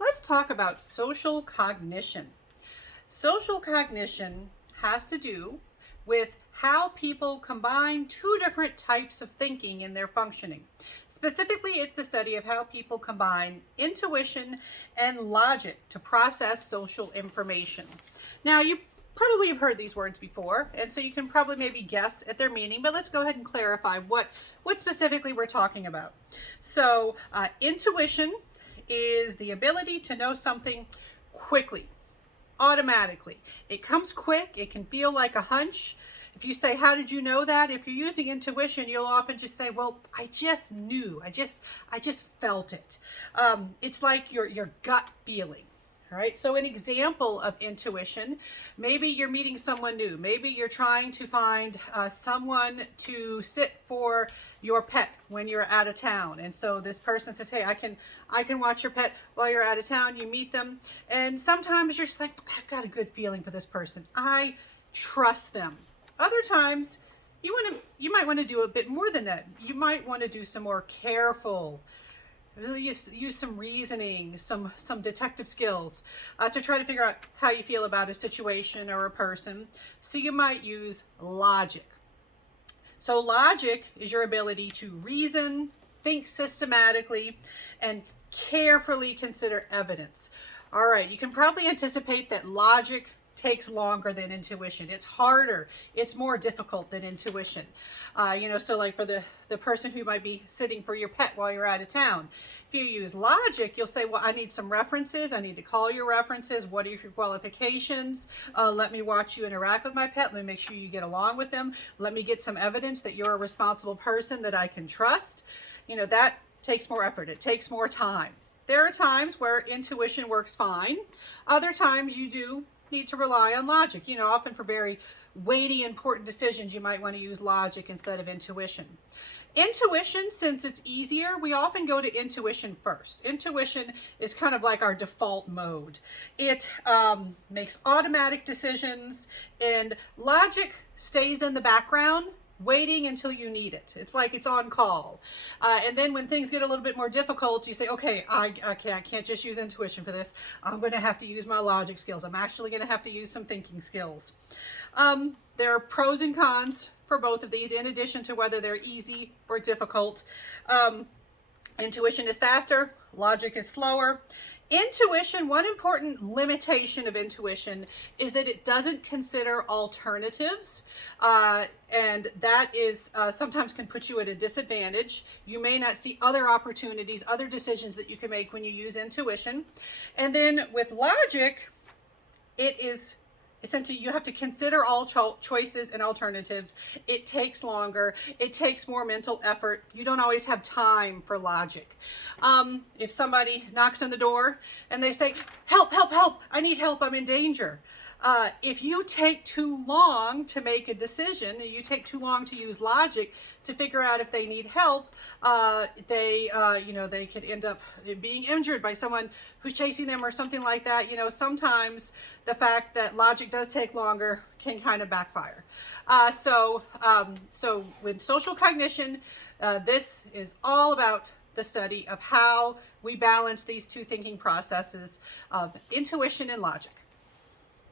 Let's talk about social cognition. Social cognition has to do with how people combine two different types of thinking in their functioning. Specifically, it's the study of how people combine intuition and logic to process social information. Now, you probably have heard these words before, and so you can probably maybe guess at their meaning, but let's go ahead and clarify what specifically we're talking about. So, intuition is the ability to know something quickly, automatically. It comes quick. It can feel like a hunch. If you say, how did you know that? If you're using intuition, you'll often just say, well, I just knew. I just felt it. It's like your gut feeling. All right. So an example of intuition, maybe you're meeting someone new. Maybe you're trying to find someone to sit for your pet when you're out of town. And so this person says, hey, I can watch your pet while you're out of town. You meet them. And sometimes you're just like, I've got a good feeling for this person. I trust them. Other times you might want to do a bit more than that. You might want to do some more careful, really use some reasoning, some detective skills to try to figure out how you feel about a situation or a person. So you might use logic. So logic is your ability to reason, think systematically, and carefully consider evidence. All right, you can probably anticipate that logic takes longer than intuition. It's harder. It's more difficult than intuition. So like for the person who might be sitting for your pet while you're out of town, if you use logic, you'll say, well, I need some references. I need to call your references. What are your qualifications? Let me watch you interact with my pet. Let me make sure you get along with them. Let me get some evidence that you're a responsible person that I can trust. That takes more effort. It takes more time. There are times where intuition works fine. Other times you do need to rely on logic. Often for very weighty, important decisions, you might want to use logic instead of intuition. Intuition, since it's easier, we often go to intuition first. Intuition is kind of like our default mode. It makes automatic decisions, and logic stays in the background, waiting until you need it. It's like it's on call. And then when things get a little bit more difficult, you say, okay, I can't just use intuition for this. I'm going to have to use my logic skills. I'm actually going to have to use some thinking skills. There are pros and cons for both of these, in addition to whether they're easy or difficult. Intuition is faster, logic is slower. Intuition, one important limitation of intuition is that it doesn't consider alternatives, and that is sometimes can put you at a disadvantage. You may not see other opportunities, other decisions that you can make when you use intuition. And then with logic, it is essentially you have to consider all choices and alternatives. It takes longer. It takes more mental effort. You don't always have time for logic. If somebody knocks on the door and they say, help, help, help, I need help, I'm in danger. If you take too long to make a decision, and you take too long to use logic to figure out if they need help, they could end up being injured by someone who's chasing them or something like that. Sometimes the fact that logic does take longer can kind of backfire. So with social cognition, this is all about the study of how we balance these two thinking processes of intuition and logic.